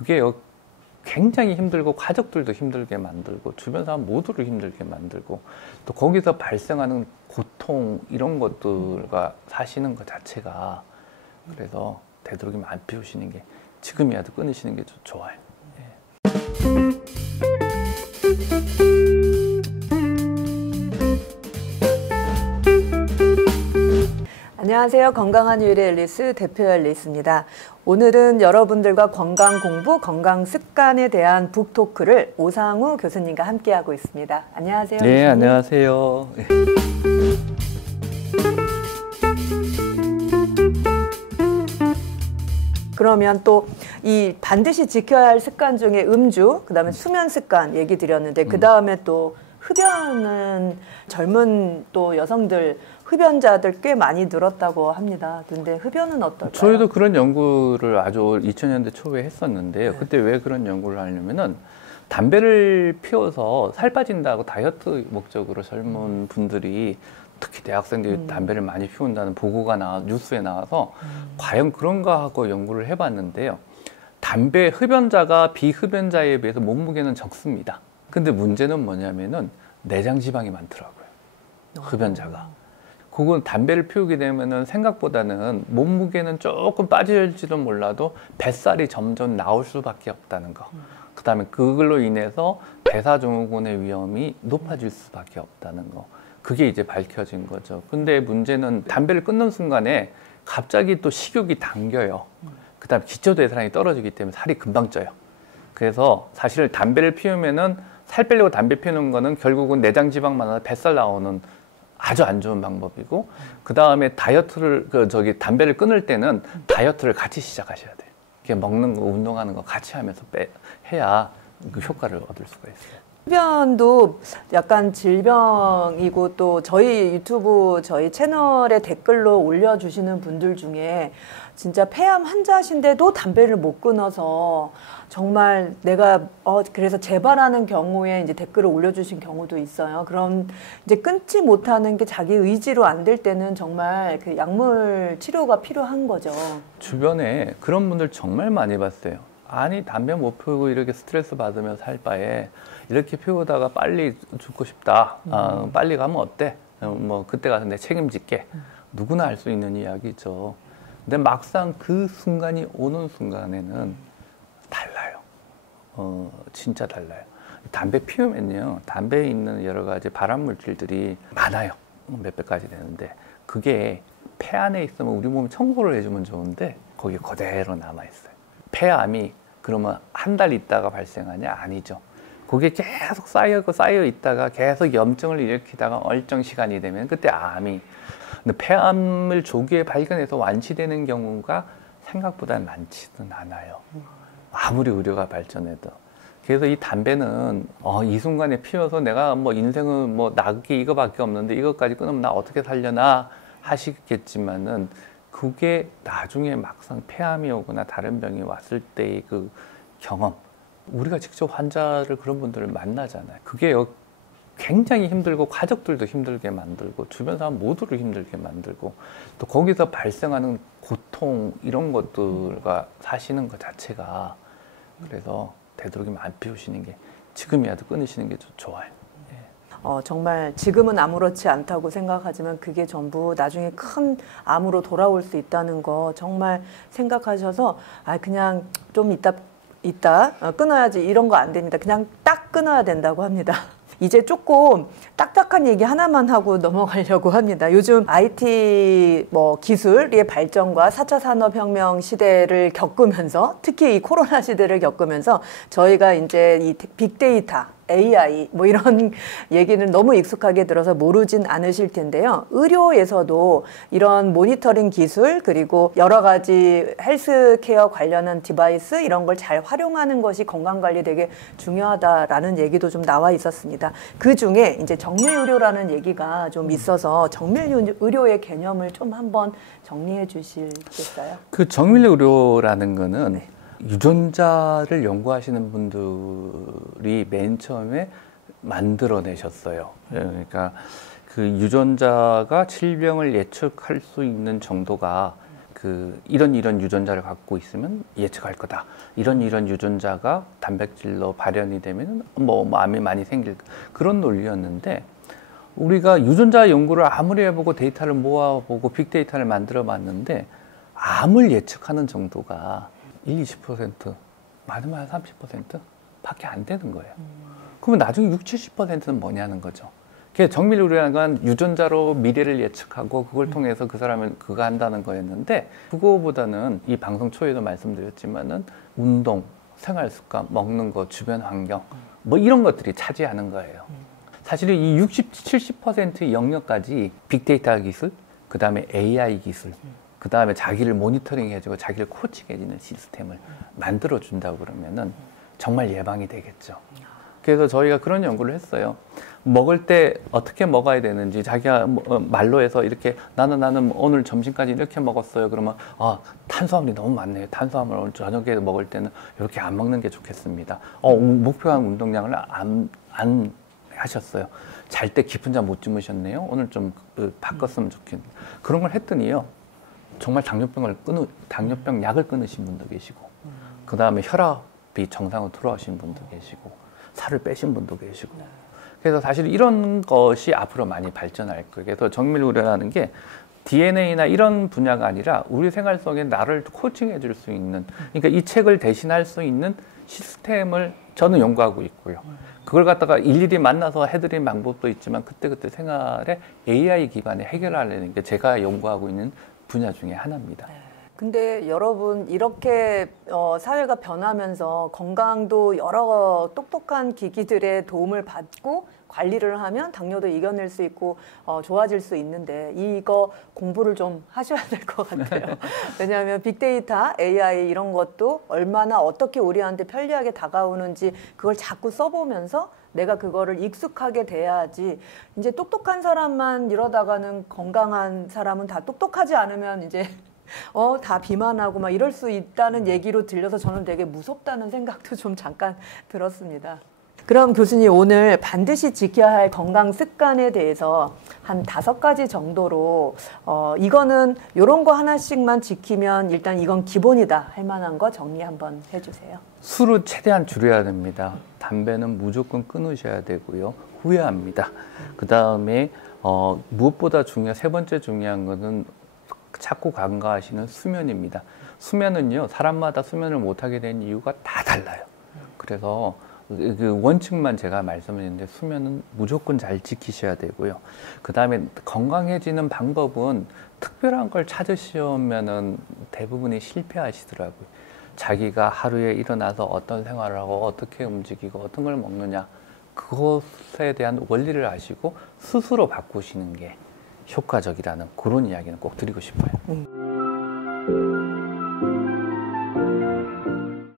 그게 굉장히 힘들고 가족들도 힘들게 만들고 주변 사람 모두를 힘들게 만들고 또 거기서 발생하는 고통 이런 것들과 사시는 것 자체가 그래서 되도록이면 안 피우시는 게 지금이라도 끊으시는 게 좋아요. 예. 안녕하세요. 건강한 유일의 앨리스 대표 앨리스입니다. 오늘은 여러분들과 건강 공부, 건강 습관에 대한 북토크를 오상우 교수님과 함께하고 있습니다. 안녕하세요. 네, 교수님. 안녕하세요. 그러면 또 이 반드시 지켜야 할 습관 중에 음주, 그다음에 수면 습관 얘기 드렸는데 그다음에 또 흡연은 젊은 또 여성들 흡연자들 꽤 많이 늘었다고 합니다. 근데 흡연은 어떨까요? 저희도 그런 연구를 아주 2000년대 초에 했었는데요. 그때 왜 그런 연구를 하려면은 담배를 피워서 살 빠진다고 다이어트 목적으로 젊은 분들이 특히 대학생들이 담배를 많이 피운다는 보고가 뉴스에 나와서 과연 그런가 하고 연구를 해봤는데요. 담배 흡연자가 비흡연자에 비해서 몸무게는 적습니다. 근데 문제는 뭐냐면은 내장 지방이 많더라고요. 흡연자가. 그건 담배를 피우게 되면은 생각보다는 몸무게는 조금 빠질지도 몰라도 뱃살이 점점 나올 수밖에 없다는 거. 그 다음에 그걸로 인해서 대사증후군의 위험이 높아질 수밖에 없다는 거. 그게 이제 밝혀진 거죠. 근데 문제는 담배를 끊는 순간에 갑자기 또 식욕이 당겨요. 그 다음에 기초대사량이 떨어지기 때문에 살이 금방 쪄요. 그래서 사실 담배를 피우면은 살 빼려고 담배 피우는 거는 결국은 내장 지방만 하나 뱃살 나오는 아주 안 좋은 방법이고, 그 다음에 다이어트를, 담배를 끊을 때는 다이어트를 같이 시작하셔야 돼요. 이렇게 먹는 거, 운동하는 거 같이 하면서 해야 그 효과를 얻을 수가 있어요. 흡연도 약간 질병이고 또 저희 유튜브 저희 채널에 댓글로 올려주시는 분들 중에 진짜 폐암 환자신데도 담배를 못 끊어서 정말 내가 그래서 재발하는 경우에 이제 댓글을 올려주신 경우도 있어요. 그럼 이제 끊지 못하는 게 자기 의지로 안 될 때는 정말 그 약물 치료가 필요한 거죠. 주변에 그런 분들 정말 많이 봤어요. 아니 담배 못 피우고 이렇게 스트레스 받으며 살 바에 이렇게 피우다가 빨리 죽고 싶다. 빨리 가면 어때? 뭐 그때 가서 내 책임질게. 누구나 할 수 있는 이야기죠. 근데 막상 그 순간이 오는 순간에는 달라요. 진짜 달라요. 담배 피우면요, 담배에 있는 여러 가지 발암 물질들이 많아요. 몇백 가지 되는데 그게 폐 안에 있으면 우리 몸이 청소를 해주면 좋은데 거기 그대로 남아 있어요. 폐암이 그러면 한 달 있다가 발생하냐? 아니죠. 그게 계속 쌓여 있다가 계속 염증을 일으키다가 얼정 시간이 되면 그때 암이. 근데 폐암을 조기에 발견해서 완치되는 경우가 생각보다 많지는 않아요. 아무리 의료가 발전해도. 그래서 이 담배는 이 순간에 피워서 내가 뭐 인생은 뭐 낙이 이거밖에 없는데 이것까지 끊으면 나 어떻게 살려나 하시겠지만은 그게 나중에 막상 폐암이 오거나 다른 병이 왔을 때의 그 경험, 우리가 직접 환자를 그런 분들을 만나잖아요. 그게 굉장히 힘들고 가족들도 힘들게 만들고 주변 사람 모두를 힘들게 만들고 또 거기서 발생하는 고통 이런 것들과 사시는 것 자체가 그래서 되도록이면 안 피우시는 게 지금이라도 끊으시는 게 좋아요. 정말 지금은 아무렇지 않다고 생각하지만 그게 전부 나중에 큰 암으로 돌아올 수 있다는 거 정말 생각하셔서 그냥 좀 이따 끊어야지 이런 거 안 됩니다. 그냥 딱 끊어야 된다고 합니다. 이제 조금 딱딱한 얘기 하나만 하고 넘어가려고 합니다. 요즘 IT 기술의 발전과 4차 산업혁명 시대를 겪으면서 특히 이 코로나 시대를 겪으면서 저희가 이제 이 빅데이터 AI 이런 얘기는 너무 익숙하게 들어서 모르진 않으실 텐데요. 의료에서도 이런 모니터링 기술 그리고 여러 가지 헬스케어 관련한 디바이스 이런 걸 잘 활용하는 것이 건강관리 되게 중요하다라는 얘기도 좀 나와 있었습니다. 그 중에 이제 정밀의료라는 얘기가 좀 있어서 정밀의료의 개념을 좀 한번 정리해 주시겠어요? 그 정밀의료라는 거는 유전자를 연구하시는 분들이 맨 처음에 만들어내셨어요. 그러니까 그 유전자가 질병을 예측할 수 있는 정도가 이런 유전자를 갖고 있으면 예측할 거다. 이런 유전자가 단백질로 발현이 되면 뭐 암이 많이 생길 그런 논리였는데 우리가 유전자 연구를 아무리 해보고 데이터를 모아보고 빅데이터를 만들어 봤는데 암을 예측하는 정도가 20% 많으면 한 30% 밖에 안 되는 거예요. 그러면 나중에 70%는 뭐냐는 거죠. 정밀의료라는 건 유전자로 미래를 예측하고 그걸 통해서 그 사람은 그거 한다는 거였는데 그거보다는 이 방송 초에도 말씀드렸지만은 운동, 생활습관, 먹는 거, 주변 환경 뭐 이런 것들이 차지하는 거예요. 사실은 이 60, 70%의 영역까지 빅데이터 기술, 그 다음에 AI 기술, 그 다음에 자기를 모니터링 해주고 자기를 코칭해주는 시스템을 만들어준다고 그러면은 정말 예방이 되겠죠. 그래서 저희가 그런 연구를 했어요. 먹을 때 어떻게 먹어야 되는지 자기가 말로 해서 이렇게 나는 오늘 점심까지 이렇게 먹었어요. 그러면 탄수화물이 너무 많네요. 탄수화물 오늘 저녁에 먹을 때는 이렇게 안 먹는 게 좋겠습니다. 목표한 운동량을 안 하셨어요. 잘 때 깊은 잠 못 주무셨네요. 오늘 좀 바꿨으면 좋겠네요. 그런 걸 했더니요. 정말 당뇨병 약을 끊으신 분도 계시고 그 다음에 혈압이 정상으로 돌아오신 분도 계시고 살을 빼신 분도 계시고 그래서 사실 이런 것이 앞으로 많이 발전할 거예요. 그래서 정밀의료라는 게 DNA나 이런 분야가 아니라 우리 생활 속에 나를 코칭해 줄 수 있는 그러니까 이 책을 대신할 수 있는 시스템을 저는 연구하고 있고요. 그걸 갖다가 일일이 만나서 해드린 방법도 있지만 그때그때 생활에 AI 기반에 해결하려는 게 제가 연구하고 있는 분야 중에 하나입니다. 근데 여러분 이렇게 사회가 변하면서 건강도 여러 똑똑한 기기들의 도움을 받고 관리를 하면 당뇨도 이겨낼 수 있고 좋아질 수 있는데 이거 공부를 좀 하셔야 될 것 같아요. 왜냐하면 빅데이터, AI 이런 것도 얼마나 어떻게 우리한테 편리하게 다가오는지 그걸 자꾸 써보면서 내가 그거를 익숙하게 돼야지 이제 똑똑한 사람만 이러다가는 건강한 사람은 다 똑똑하지 않으면 이제 다 비만하고 막 이럴 수 있다는 얘기로 들려서 저는 되게 무섭다는 생각도 좀 잠깐 들었습니다. 그럼 교수님 오늘 반드시 지켜야 할 건강 습관에 대해서 한 5가지 정도로 이거는 이런 거 하나씩만 지키면 일단 이건 기본이다 할 만한 거 정리 한번 해주세요. 술을 최대한 줄여야 됩니다. 담배는 무조건 끊으셔야 되고요. 후회합니다. 그 다음에 무엇보다 세 번째 중요한 거는 자꾸 간과하시는 수면입니다. 수면은요, 사람마다 수면을 못하게 된 이유가 다 달라요. 그래서 그 원칙만 제가 말씀드렸는데 수면은 무조건 잘 지키셔야 되고요. 그 다음에 건강해지는 방법은 특별한 걸 찾으시면은 대부분이 실패하시더라고요. 자기가 하루에 일어나서 어떤 생활을 하고 어떻게 움직이고 어떤 걸 먹느냐 그것에 대한 원리를 아시고 스스로 바꾸시는 게 효과적이라는 그런 이야기는 꼭 드리고 싶어요.